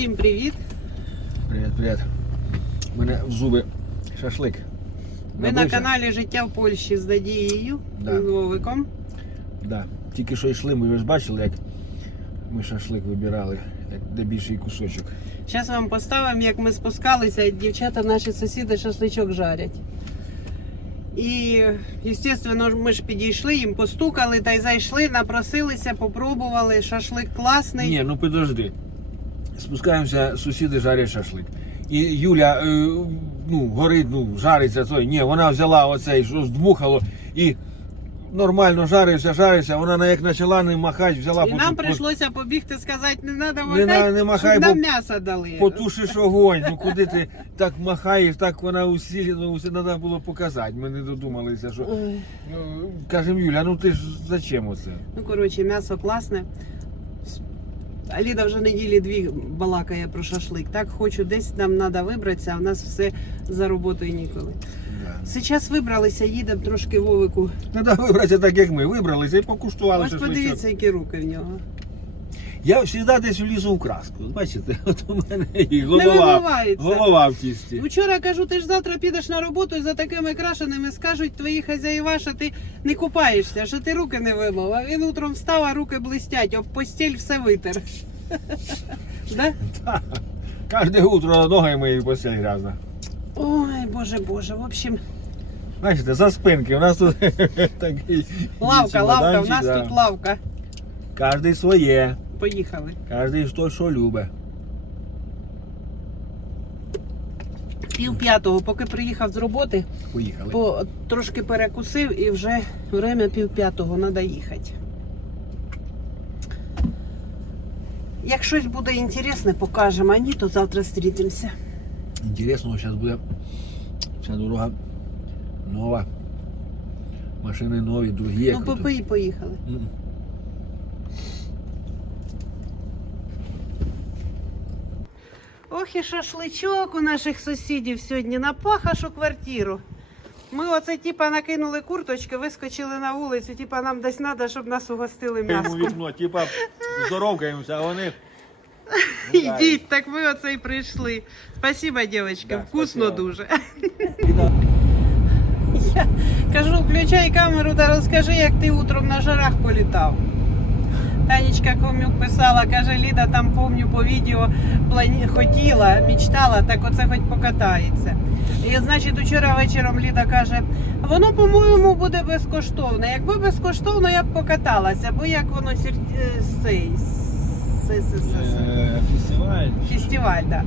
Всім привіт! Привіт, привіт. У мене в зуби шашлик. Ви на каналі Життя в Польщі з Надією Да. з Вовиком. Да. Тільки що йшли, ми ж бачили, як ми шашлик вибирали, як де більший кусочок. Зараз вам поставимо, як ми спускалися, дівчата, наші сусіди, шашличок жарять. І, звісно, ми ж підійшли, їм постукали та й зайшли, напросилися, попробували. Шашлик класний. Ні, ну подожди. Спускаємося, сусіди жарять шашлик. І Юля, е, ну, горить, ну, жариться той. Ні, вона взяла оцей, що здмухало і нормально жарився, жарився. Вона на як почала не махати, взяла І нам прийшлося побігти сказати, не треба махати, на- не махай, щоб нам бо м'ясо дали. Потушиш огонь, ну куди ти так махаєш, так вона усі, ну все треба було показати. Ми не додумалися, що. Ой. Ну, кажем, Юля, ну ти ж зачем оце? Ну, коротше, м'ясо класне. А Ліда вже неділі дві балакає про шашлик. Так хочу, десь нам треба вибратися, а в нас все за роботою ніколи. Зараз вибралися, їдемо трошки Вовику. Треба вибратися так, як ми. Вибралися і покуштували Ось шашличок. подивіться, які руки в нього. Я завжди десь влізу в краску. Бачите, от у мене і голова, голова в тісті. Вчора кажу, ти ж завтра підеш на роботу і за такими крашеними скажуть твої хазяїва, що ти не купаєшся, що ти руки не вимив. А він утром встав, а руки блистять, об постіль все витер. Да? Кожне утро ноги мої постіль грязна. Ой, боже, боже, в общем, Бачите, за спинки. У нас тут такий лавка, лавка, в нас да. тут лавка. Кожний своє. Поїхали. Кожний хто що любить. Пів п'ятого, поки приїхав з роботи, Поїхали. по, трошки перекусив і вже время пів п'ятого, треба їхати. Як щось буде інтересне, покажемо, а ні, то завтра зустрітимося. Інтересно, зараз буде вся дорога нова. Машини нові, другі. ну, попи і поїхали. М. Ох і шашличок у наших сусідів сьогодні на пахашу квартиру. Ми оце типа накинули курточки, вискочили на вулицю, типа нам десь треба, щоб нас угостили м'ясом. вікно, типа здоровкаємося, а вони. Йдіть, так ми оце і прийшли. Спасибо, дівчатка, Да, вкусно спасибо. дуже. Я кажу, включай камеру та розкажи, як ти утром на жарах політав. Танечка Комюк писала, каже, Ліда там помню по відео плані... хотіла, мечтала, так оце хоч покатається. І значить, вчора вечором Ліда каже, воно, по-моєму, буде безкоштовно. Якби безкоштовно, я б покаталася, бо як воно сер... е, цей, Е, Фестиваль. Фестиваль, да.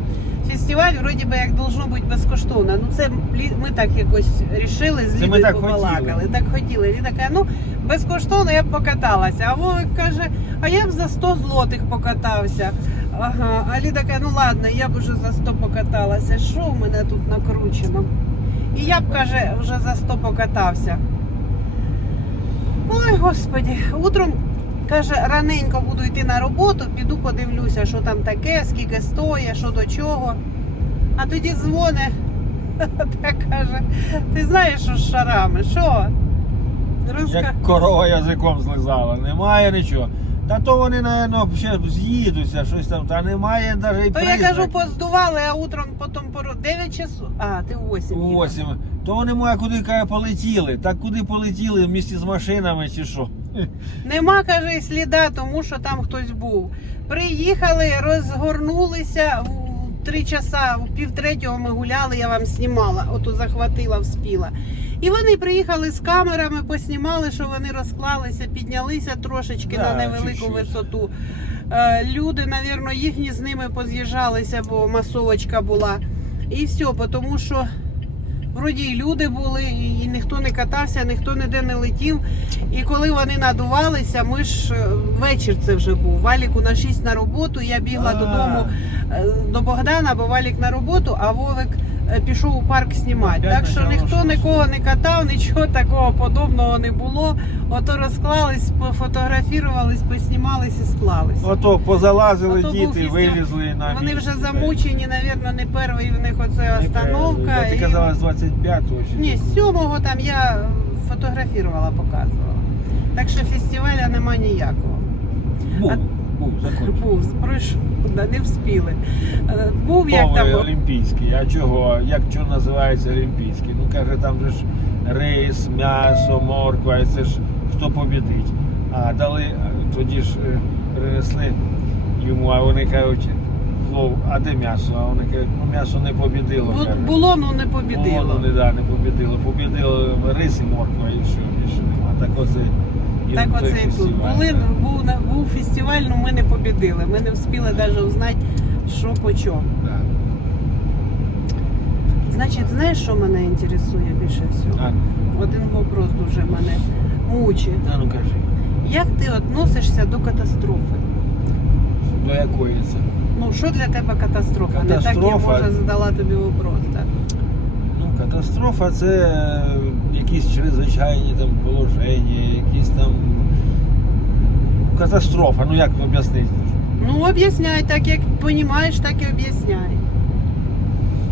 Фестиваль вроді би як должно бути безкоштовно. Ну це ми так якось рішили, з Лідою побалакали. Так хотіли. Ліда каже, ну безкоштовно я б покаталася. А Вовик каже, а я б за 100 злотих покатався. Ага. А Ліда каже, ну ладно, я б уже за 100 покаталася. Що в мене тут накручено? І я б каже, вже за 100 покатався. Ой, господі, утром каже, раненько буду йти на роботу, піду подивлюся, що там таке, скільки стоїть, що до чого. А тоді дзвоне та каже, ти знаєш, що з шарами? Що? Розка... Як корова язиком злизала, немає нічого. Та то вони, напевно, ще з'їдуться, щось там, та немає навіть То я кажу, поздували, а утром потім пору 9 часу. А, ти 8. їхав. Восім. То вони моя куди каже, полетіли. Так куди полетіли вместе з машинами чи що? Нема, каже, і сліда, тому що там хтось був. Приїхали, розгорнулися в три часа, в півтретього ми гуляли, я вам знімала, ото захватила, вспіла. І вони приїхали з камерами, поснімали, що вони розклалися, піднялися трошечки Да, на невелику чуть-чуть. висоту. Е, Люди, навірно, їхні з ними поз'їжджалися, бо масовочка була. І все, тому що вроді і люди були, і ніхто не катався, ніхто ніде не летів. І коли вони надувалися, ми ж е, вечір це вже був. Валіку на 6 на роботу. Я бігла додому е, до Богдана, бо Валік на роботу, а Вовик пішов у парк знімати. Опять Так що ніхто нікого не катав, нічого такого подобного не було. Ото розклались, пофотографірувались, поснімались і склались. Ото позалазили Ото був діти, фестиваль. вилізли на Вони місці. вже замучені, напевно, не перший в них оце остановка. Ти і- казала з 25-го чи Ні, з сьомого там я фотографувала, показувала. Так що фестиваля нема ніякого. Був, був. Закончив. Був, пройшов, да, не вспіли. Е, Був як там. олімпійський. А чого? Як чого називається олімпійський? Ну каже, там же ж рис, м'ясо, морква, і це ж хто побідить. А дали, тоді ж е, принесли йому, а вони кажуть, а де м'ясо? А вони кажуть, ну м'ясо не побідило. Бу- Було, ну не Було, побідило. ну, не, да, не побідило. Побідило рис і морква і все, більше нема. Так оце і Так оце і тут. Були, був, був фестиваль, але ми не побідили. Ми не встигли навіть узнати, що по чому. Да. Значить, знаєш, що мене інтересує більше всього? Один вопрос дуже мене мучить. а ну кажи, Як ти відносишся до катастрофи? до якої це? Ну, що для тебе катастрофа? Не так я Катастрофа? може задала тобі вопрос. Так? Ну, катастрофа це якісь чрезвичайні там положення, якісь там. Катастрофа, ну як об'яснити? Ну, об'ясняй так, як розумієш, так і об'ясняй.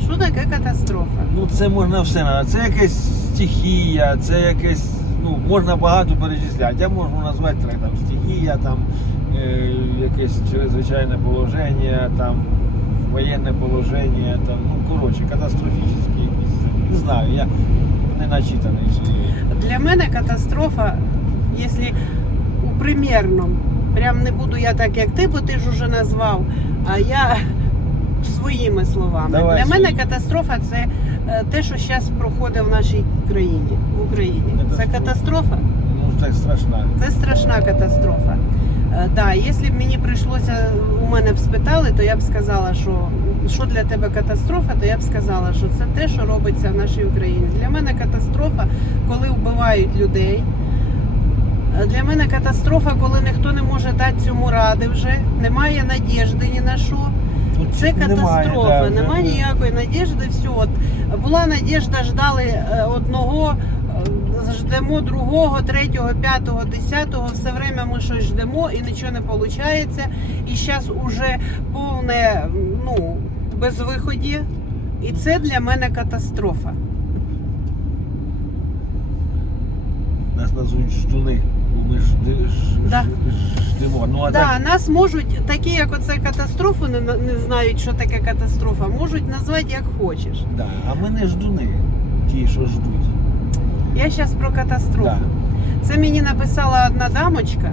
Що таке катастрофа? Ну це можна все на це якась стихія, це якесь. Ну, можна багато перечисляти. Я можу назвати три там стихія, там е, якесь чрезвичайне положення, там воєнне положення, там, ну коротше, катастрофічні якісь. Не знаю, я не начитаний. Для мене катастрофа, якщо у примірному, прям не буду я так, як ти, бо ти ж уже назвав, а я своїми словами. Давай Для мене катастрофа це е, те, що зараз проходить в нашій країні, в Україні. Це Катастрофа. Ну так страшна. Це страшна катастрофа. Е, Да, якщо б мені прийшлося, у мене б спитали, то я б сказала, що що для тебе катастрофа, то я б сказала, що це те, що робиться в нашій Україні. Для мене катастрофа, коли вбивають людей. Для мене катастрофа, коли ніхто не може дати цьому ради вже, немає надіжди ні на що. Ну, Це катастрофа, Немає, да, немає ніякої надіжди. Все, от була надіжда, ждали е, одного, ждемо другого, третього, п'ятого, десятого. Все время ми щось ждемо і нічого не виходить. І зараз уже повне ну, безвиході. І це для мене катастрофа. Нас назвуть ждуни. Ми ж, Да. ждемо. Ну а Да, так нас можуть, такі як оце катастрофу, не, не знають, що таке катастрофа, можуть назвати як хочеш. да. а ми не ждуни, ті, що ждуть. Я зараз про катастрофу. Да. Це мені написала одна дамочка,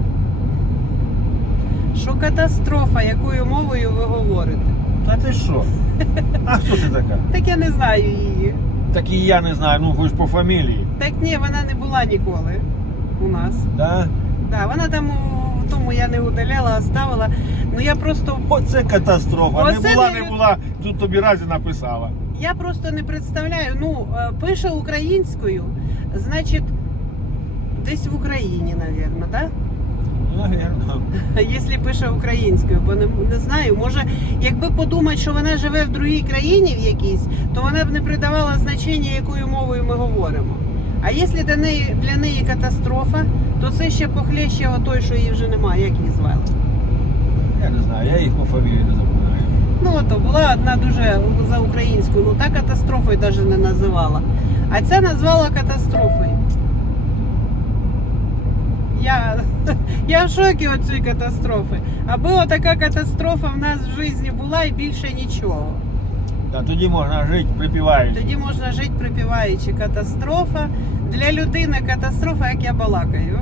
що катастрофа, якою мовою ви говорите. Та ти що? А хто ти така? Так я не знаю її. Так і я не знаю, ну хоч по фамілії. Так ні, вона не була ніколи у нас. Да? Да, вона там у тому я не удаляла, оставила. Ну я просто Оце катастрофа. Оце не була, не- не була. Тут тобі разі написала. я просто не представляю. Ну, е, пише українською, значить, десь в Україні, напевно, да? Навірно. Якщо пише українською, бо не, не знаю. Може, якби подумати, що вона живе в другій країні в якійсь, то вона б не придавала значення, якою мовою ми говоримо. А якщо для неї, для неї катастрофа, то це ще похлеще той, що її вже немає, як її звали. Я не знаю, я їх по фамілії не запам'ятаю. Ну, ото була одна дуже за українською, ну та катастрофою навіть не називала. А ця назвала катастрофою. Я, я в шокі від цієї катастрофи. Аби отака катастрофа в нас в житті була і більше нічого. Та тоді можна жити припіваючи. Тоді можна жити припіваючи катастрофа. Для людини катастрофа, як я балакаю.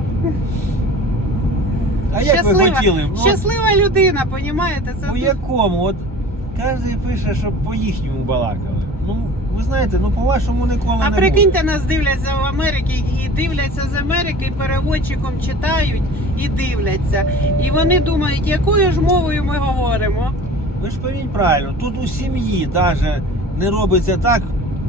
А як ви хотіли? Ну, щаслива людина, понімаєте? Це У якому? От кожен пише, щоб по їхньому балакали. Ну, ви знаєте, ну по-вашому ніколи А не прикиньте, буде. нас дивляться в Америці і дивляться з Америки, переводчиком читають і дивляться. І вони думають, якою ж мовою ми говоримо. Ви ж пойміть правильно, тут у сім'ї навіть не робиться так,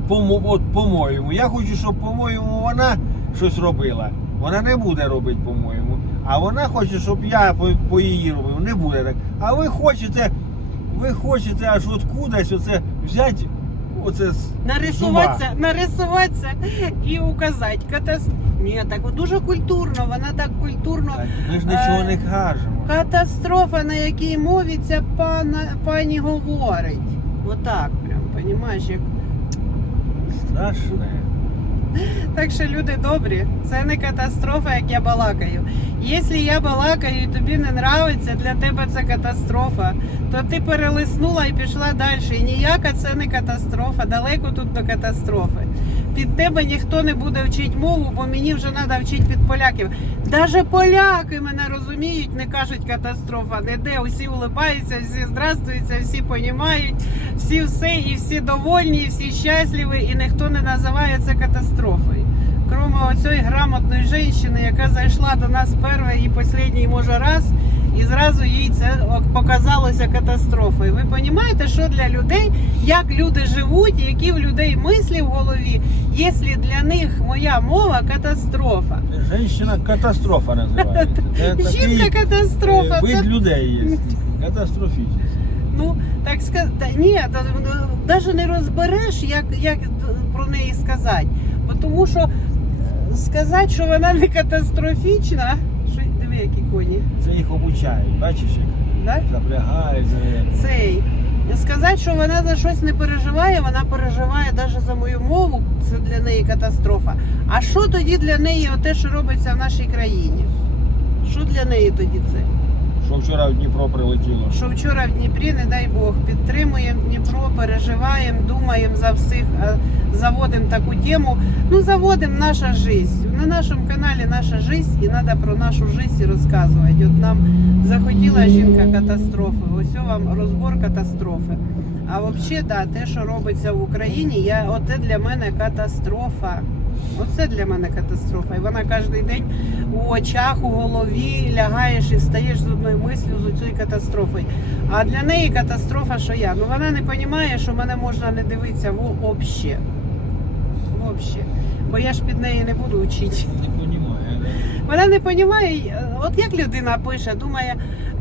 по, по-моєму. Я хочу, щоб по-моєму вона щось робила. Вона не буде робити по-моєму. А вона хоче, щоб я по, по її робив. Не буде так. А ви хочете, ви хочете аж от кудись оце взяти оце з Нарисуватися, нарисуватися і указати. Катас... Ні, так от дуже культурно, вона так культурно. Ми ж нічого Е, не кажемо. Катастрофа, на якій мові ця пана, пані говорить. Отак прям, понімаєш, як. Страшне. Так що люди добрі, це не катастрофа, як я балакаю. Якщо я балакаю і тобі не нравиться, для тебе це катастрофа, то ти перелиснула і пішла далі. І ніяка це не катастрофа, далеко тут до катастрофи. Під тебе ніхто не буде вчити мову, бо мені вже треба вчити під поляків. Даже поляки мене розуміють, не кажуть катастрофа. Ніде усі улибаються, всі здравствуються, всі понімають, всі все і всі довольні, і всі щасливі, і ніхто не називає це катастрофою. Кроме оцієї грамотної жінки, яка зайшла до нас перший і останній може раз, і зразу їй це показалося катастрофою. Ви розумієте, що для людей, як люди живуть, які в людей мислі в голові, якщо для них моя мова катастрофа. Женщина катастрофа називається. Жінка катастрофа. е, Вид людей є. Катастрофічний. Ну, так сказати, ні, навіть не розбереш, як, як про неї сказати. Бо тому що е, сказати, що вона не катастрофічна, які коні, Це їх обучають. Бачиш, як да? запрягають. е, цей. Сказати, що вона за щось не переживає, вона переживає навіть за мою мову, це для неї катастрофа. А що тоді для неї те, що робиться в нашій країні? Що для неї тоді це? Що вчора в Дніпро прилетіло. що вчора в Дніпрі, не дай Бог, підтримуємо Дніпро, переживаємо, думаємо за всіх, а заводимо таку тему. Ну, заводимо наша жизнь. На нашому каналі наша жизнь, і треба про нашу жизнь розказувати. От нам захотіла жінка катастрофи. Ось вам розбор катастрофи. А взагалі, да, те, що робиться в Україні, я, оце для мене катастрофа. Оце для мене катастрофа. І вона кожен день у очах, у голові лягаєш і встаєш з одною мислю з цією катастрофою. А для неї катастрофа, що я. Ну вона не розуміє, що мене можна не дивитися взагалі. Бо я ж під неї не буду вчити. Не понімає, да? Вона не розуміє, от як людина пише, думає,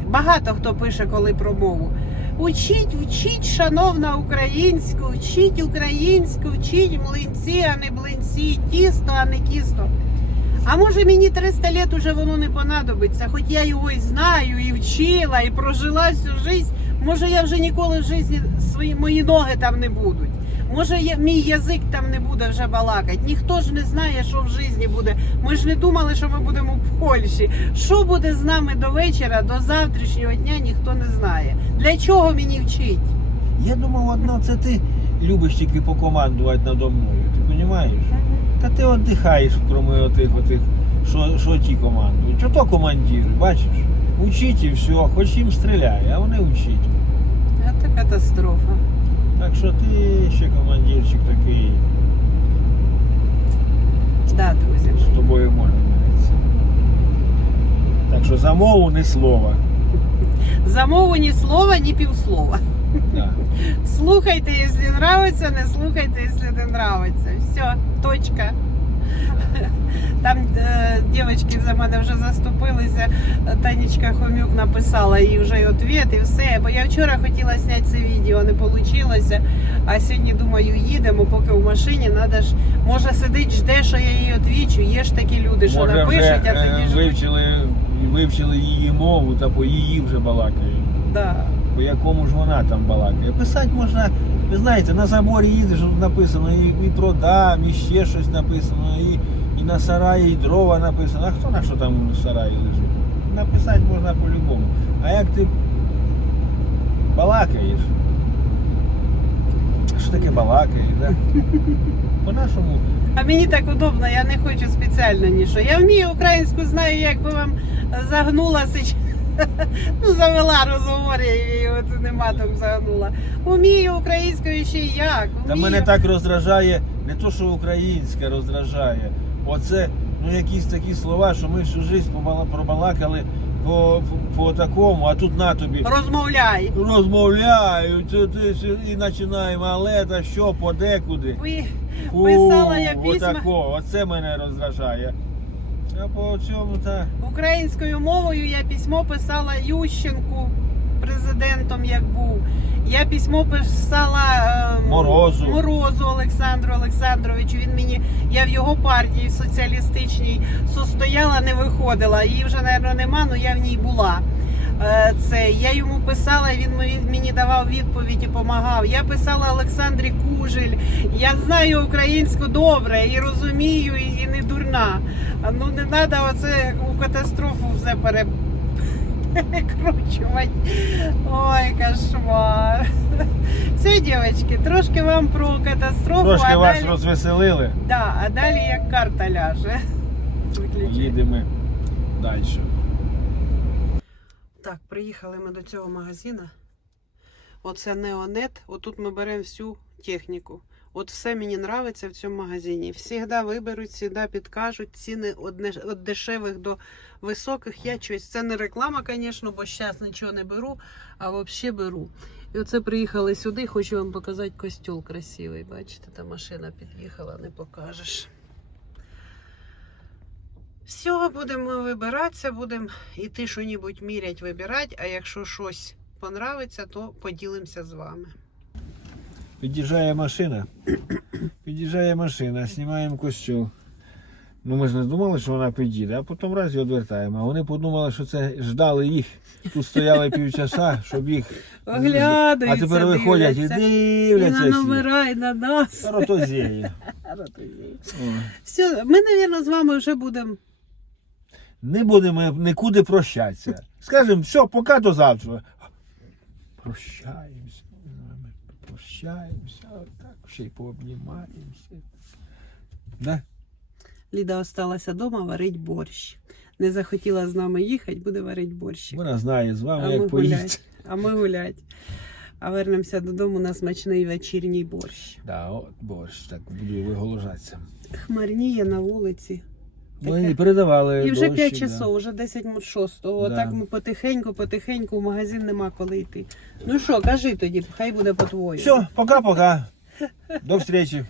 багато хто пише, коли про мову. Учіть, вчіть, шановна українську, вчіть українську, вчіть млинці, а не блинці, тісто, а не кісто. А може мені 300 лет уже воно не понадобиться, хоч я його і знаю, і вчила, і прожила всю життя. Може я вже ніколи в житті свої мої ноги там не будуть. Може, я, мій язик там не буде вже балакати. Ніхто ж не знає, що в житті буде. Ми ж не думали, що ми будемо в Польщі. Що буде з нами до вечора, до завтрашнього дня, ніхто не знає. Для чого мені вчить? Я думав, одно це ти любиш тільки покомандувати надо мною. Ти розумієш? Та ти віддихаєш, крім отих, отих, що, що ті командують. Що то командир, бачиш? Учіть і все, хоч їм стріляє, а вони учіть. Це катастрофа. Так що ти ще командирчик такий, Да, друзі. з тобою можна миритися. Так що за мову не слова. За мову ні слова, ні півслова. Да. Слухайте, якщо нравиться, не слухайте, якщо не нравиться. Все, точка. Там е, дівчатки за мене вже заступилися. Танечка Хомюк написала їй вже й відповідь і все. Бо я вчора хотіла зняти це відео, не вийшло. А сьогодні думаю, їдемо, поки в машині. Надо ж, може сидить, жде, що я їй відвічу. Є ж такі люди, що Може вже напишуть, а е, тоді ж. вивчили, вивчили її мову та по її вже балакають. Да. По якому ж вона там балакає. Писати можна, ви знаєте, на заборі їдеш, написано і, і продам, і ще щось написано, і на сараї, і дрова написано. А хто на що там в сараї лежить? Написати можна по-любому. А як ти балакаєш? Що таке балакаєш, да? По-нашому. А мені так удобно, я не хочу спеціально нічого. Я вмію українську, знаю, як би вам загнула Ну, завела розговор, її от нема там загнула. Умію українською ще й як. Та мене так роздражає, не то, що українська роздражає. Оце ну якісь такі слова, що ми всю життя пробалакали по, по, такому, а тут на тобі Розмовляй. розмовляють і починаємо, але та що, подекуди. Ви Фу, писала я письма Отако, оце мене роздражає. А по цьому та. українською мовою. Я письмо писала Ющенку президентом, як був. Я письмо писала ем, Морозу. Морозу Олександру Олександровичу. Він мені, я в його партії соціалістичній состояла, не виходила. Її вже, мабуть, нема, але я в ній була. Е, Це я йому писала, він мені- мені давав відповідь і допомагав. Я писала Олександрі Кужель. Я знаю українську добре і розумію, і, і не дурна. Ну не треба оце у катастрофу все пере... перекручувати. Ой, кошмар. Все, дівчатки, трошки вам про катастрофу, Трошки а вас далі... розвеселили. Да, а далі як карта ляже. Їдемо далі. Так, приїхали ми до цього магазину. Оце Неонет. Отут ми беремо всю техніку. От все мені подобається в цьому магазині. Всігда виберуть, всігда підкажуть ціни від дешевих до високих. Я щось. Це не реклама, звісно, бо зараз нічого не беру, а взагалі беру. І оце приїхали сюди. Хочу вам показати костюл красивий. Бачите, та машина під'їхала, не покажеш. Все, будемо вибиратися, будемо іти що-небудь мірять, вибирати, а якщо щось понравиться, то поділимося з вами. Під'їжджає машина. Під'їжджає машина, знімаємо костюм. Ну ми ж не думали, що вона під'їде, а потім раз і відвертаємо. А вони подумали, що це ждали їх. Тут стояли півчаса, щоб їх. Оглядаються, А тепер виходять і дивляться. І на номера, і на нас. Все, ми, мабуть, з вами вже будемо. Не будемо нікуди прощатися. Скажемо, все, поки до завтра. Прощаємося. Прощаємося. Так, ще й пообнімаємося. Да? Ліда осталася вдома варить борщ. Не захотіла з нами їхати, буде варити борщ. Вона знає з вами, ми як поїсти. А ми гулять. А вернемося додому на смачний вечірній борщ. Да, от борщ, так буду виголожатися. Хмарніє на вулиці. Ми Таке. передавали. І вже п'ять 5 да. часов, вже 10 шостого. 6. Да. Ми потихеньку, потихеньку в магазин нема коли йти. Ну що, кажи тоді, хай буде по-твоєму. Все, пока-пока. До встречи.